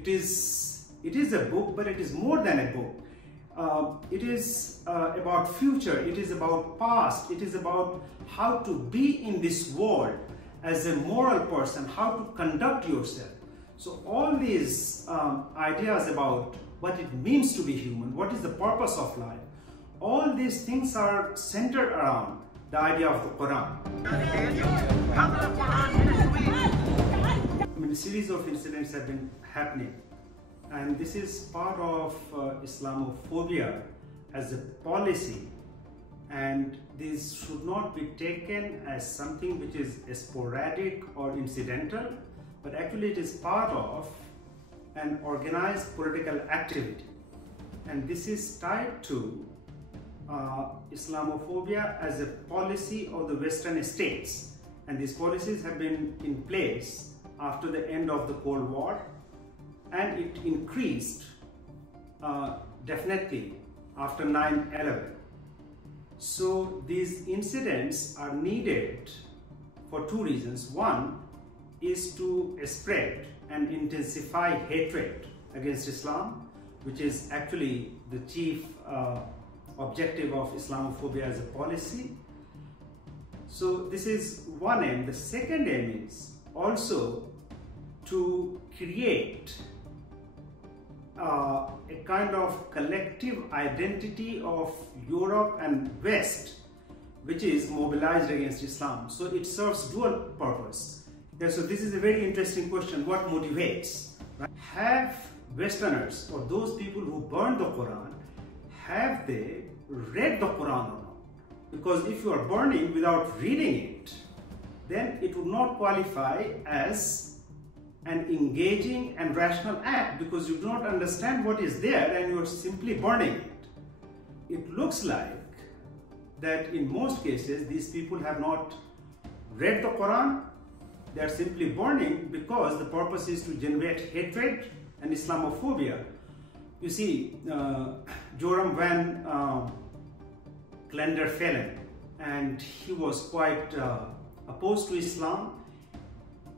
It is a book, but it is more than a book. It is about future, it is about past, it is about how to be in this world as a moral person, how to conduct yourself. So all these ideas about what it means to be human, what is the purpose of life, all these things are centered around the idea of the Quran. I mean, a series of incidents have been happening, and this is part of Islamophobia as a policy, and this should not be taken as something which is sporadic or incidental, but actually it is part of an organized political activity, and this is tied to Islamophobia as a policy of the Western states, and these policies have been in place after the end of the Cold War, and it increased definitely after 9/11. So these incidents are needed for two reasons. One is to spread and intensify hatred against Islam, which is actually the chief objective of Islamophobia as a policy. So this is one aim. The second aim is also to create a kind of collective identity of Europe and West, which is mobilized against Islam. So it serves dual purpose. Yeah, so this is a very interesting question. What motivates? Right? Have Westerners or those people who burn the Quran, have they read the Quran or not? Because if you are burning without reading it, then it would not qualify as an engaging and rational act, because you do not understand what is there and you are simply burning it. It looks like that in most cases these people have not read the Quran, they are simply burning because the purpose is to generate hatred and Islamophobia. You see, Joram van Klenderfellen, and he was quite opposed to Islam.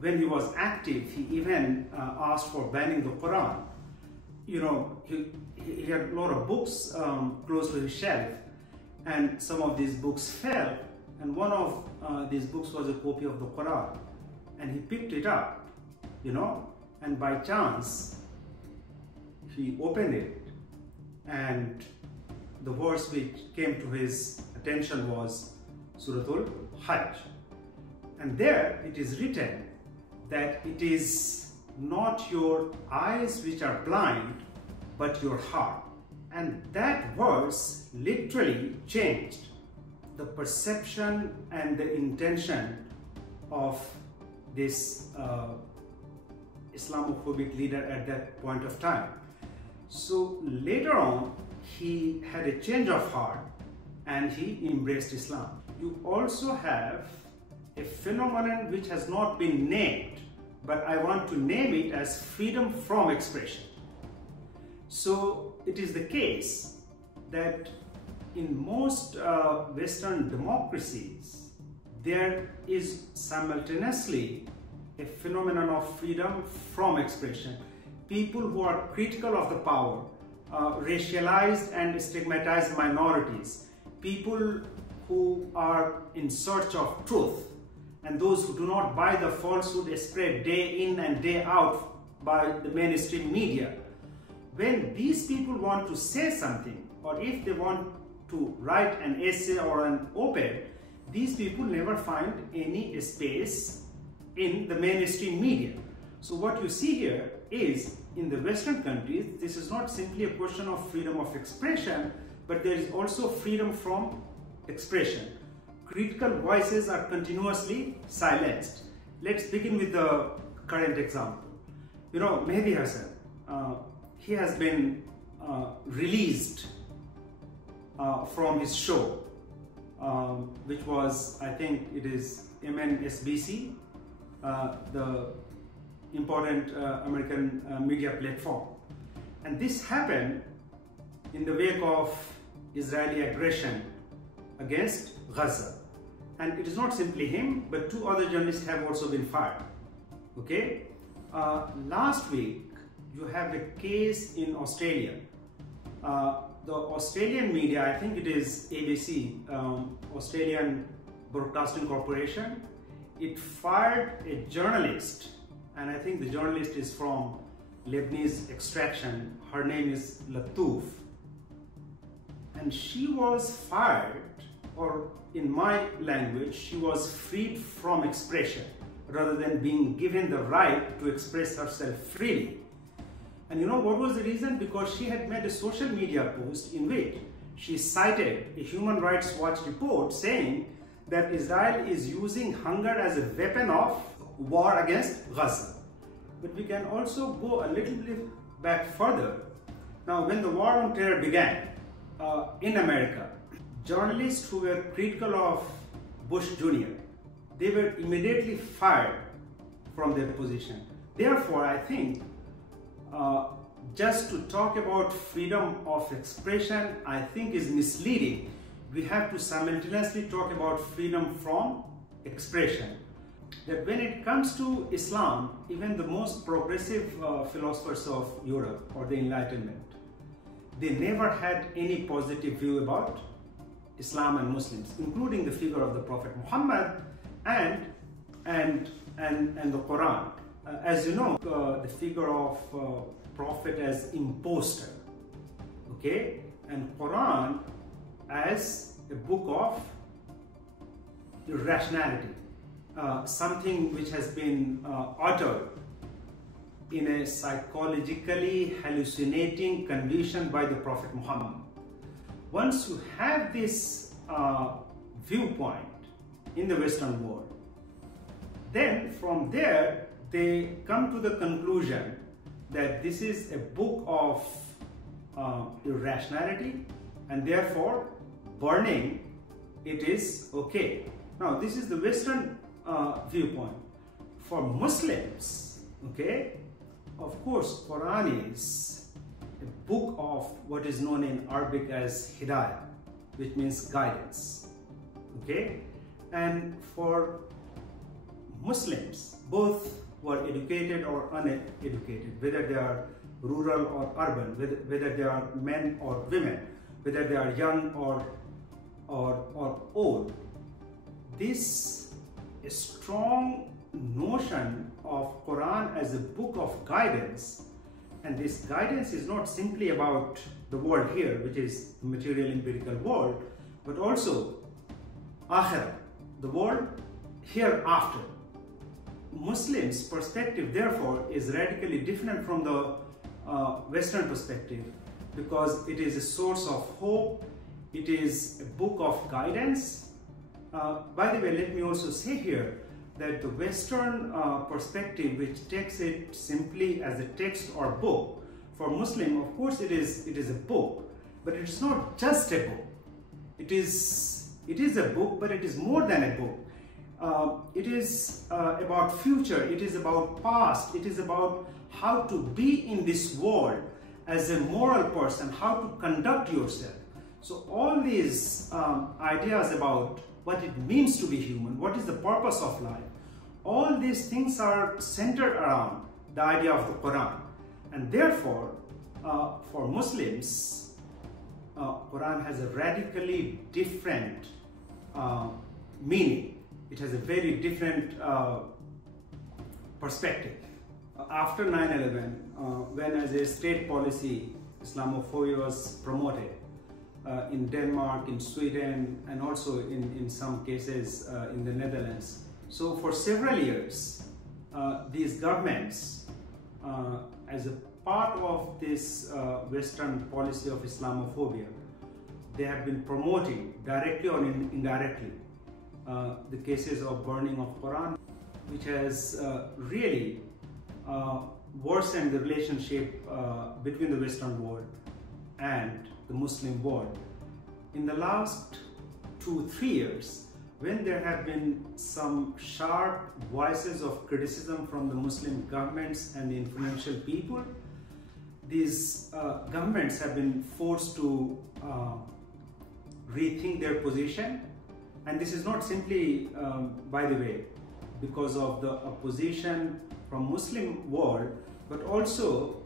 When he was active, he even asked for banning the Quran. You know, he had a lot of books close to his shelf, and some of these books fell, and one of these books was a copy of the Quran, and he picked it up, you know, and by chance he opened it, and the verse which came to his attention was Suratul Hajj, and there it is written that it is not your eyes which are blind, but your heart. And that verse literally changed the perception and the intention of this Islamophobic leader at that point of time. So later on, he had a change of heart and he embraced Islam. You also have a phenomenon which has not been named, but I want to name it as freedom from expression. So it is the case that in most Western democracies, there is simultaneously a phenomenon of freedom from expression. People who are critical of the power, racialized and stigmatized minorities, people who are in search of truth, and those who do not buy the falsehood spread day in and day out by the mainstream media. When these people want to say something, or if they want to write an essay or an op-ed, these people never find any space in the mainstream media. So what you see here is, in the Western countries, this is not simply a question of freedom of expression, but there is also freedom from expression. Critical voices are continuously silenced. Let's begin with the current example. You know, Mehdi Hasan, he has been released from his show, which was, I think it is MNSBC, the important American media platform. And this happened in the wake of Israeli aggression against Gaza. And it is not simply him, but 2 other journalists have also been fired. Okay? Last week, you have a case in Australia. The Australian media, I think it is ABC, Australian Broadcasting Corporation, it fired a journalist, and I think the journalist is from Lebanese extraction. Her name is Latouf, and she was fired, or in my language, she was freed from expression rather than being given the right to express herself freely. And you know what was the reason? Because she had made a social media post in which she cited a Human Rights Watch report saying that Israel is using hunger as a weapon of war against Gaza. But we can also go a little bit back further. Now, when the war on terror began in America, journalists who were critical of Bush Jr., they were immediately fired from their position. Therefore, I think just to talk about freedom of expression, I think is misleading. We have to simultaneously talk about freedom from expression. That when it comes to Islam, even the most progressive philosophers of Europe or the Enlightenment, they never had any positive view about Islam and Muslims, including the figure of the Prophet Muhammad and the Quran. As you know, the figure of Prophet as imposter, okay, and Quran as a book of irrationality, something which has been uttered in a psychologically hallucinating condition by the Prophet Muhammad. Once you have this viewpoint in the Western world, then from there they come to the conclusion that this is a book of irrationality, and therefore burning it is okay. Now, this is the Western viewpoint. For Muslims, okay, of course, Quran is a book of what is known in Arabic as hidayah, which means guidance, okay. And for Muslims, both were educated or uneducated, whether they are rural or urban, whether they are men or women, whether they are young or old, this strong notion of Quran as a book of guidance, and this guidance is not simply about the world here, which is the material empirical world, but also akhirah, the world hereafter. Muslims' perspective, therefore, is radically different from the Western perspective, because it is a source of hope, it is a book of guidance. By the way, let me also say here that the Western perspective, which takes it simply as a text or book, for Muslim, of course, it is a book, but it is not just a book. It is a book, but it is more than a book. It is about future, it is about past, it is about how to be in this world as a moral person, how to conduct yourself. So all these ideas about what it means to be human, what is the purpose of life, all these things are centered around the idea of the Quran. And therefore, for Muslims, Quran has a radically different meaning. It has a very different perspective. After 9/11, when as a state policy, Islamophobia was promoted in Denmark, in Sweden, and also in some cases in the Netherlands. So for several years, these governments, as a part of this Western policy of Islamophobia, they have been promoting, directly or indirectly, the cases of burning of Quran, which has really worsened the relationship between the Western world and the Muslim world. In the last 2-3 years, when there have been some sharp voices of criticism from the Muslim governments and the influential people, these governments have been forced to rethink their position. And this is not simply, by the way, because of the opposition from Muslim world, but also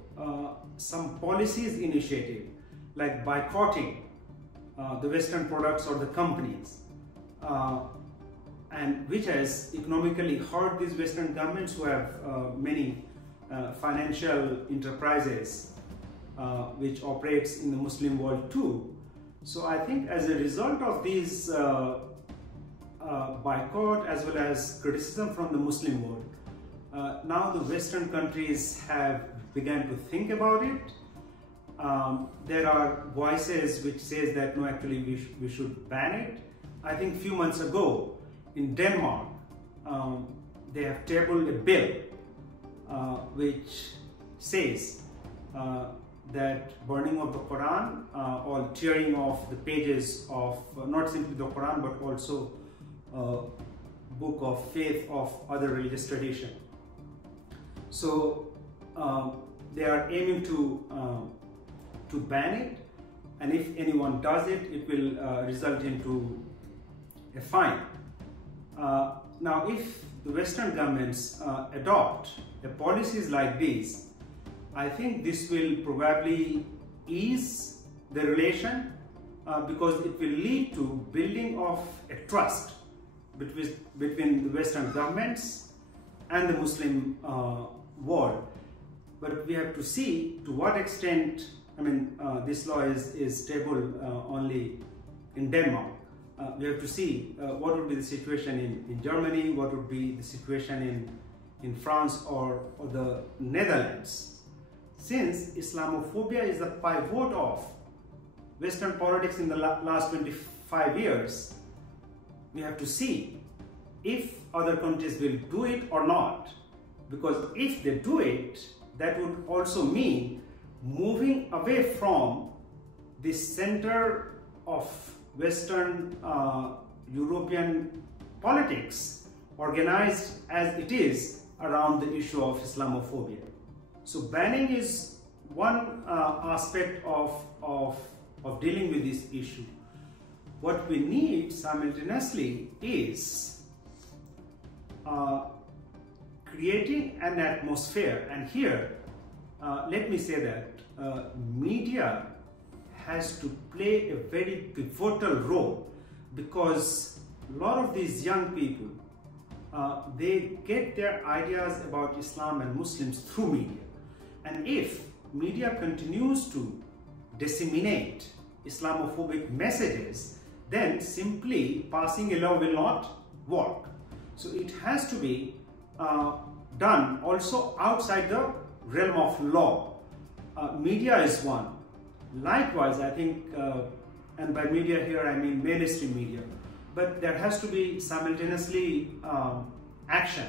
some policies initiative, like boycotting the Western products or the companies, and which has economically hurt these Western governments who have many financial enterprises which operates in the Muslim world too. So I think as a result of these boycott as well as criticism from the Muslim world, now the Western countries have begun to think about it. There are voices which says that no, actually we should ban it. I think few months ago in Denmark, they have tabled a bill which says that burning of the Quran or tearing off the pages of not simply the Quran but also book of faith of other religious tradition. So they are aiming to ban it, and if anyone does it, it will result into a fine. Now, if the Western governments adopt policies like these, I think this will probably ease the relation because it will lead to building of a trust between the Western governments and the Muslim world. But we have to see to what extent, I mean, this law is tabled only in Denmark. We have to see what would be the situation in Germany, what would be the situation in France or the Netherlands. Since Islamophobia is the pivot of Western politics in the last 25 years, we have to see if other countries will do it or not. Because if they do it, that would also mean moving away from the center of Western European politics, organized as it is around the issue of Islamophobia. So banning is one aspect of dealing with this issue. What we need simultaneously is creating an atmosphere, and here let me say that media has to play a very pivotal role, because a lot of these young people they get their ideas about Islam and Muslims through media, and if media continues to disseminate Islamophobic messages, then simply passing a law will not work. So it has to be done also outside the realm of law. Media is one. Likewise, I think, and by media here I mean mainstream media, but there has to be simultaneously action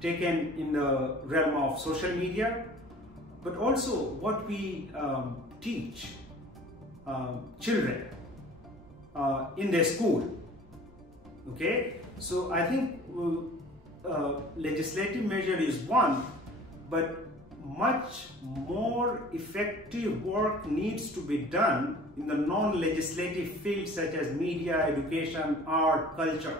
taken in the realm of social media, but also what we teach children in their school. Okay, so I think legislative measure is one, but much more effective work needs to be done in the non-legislative fields such as media, education, art, culture.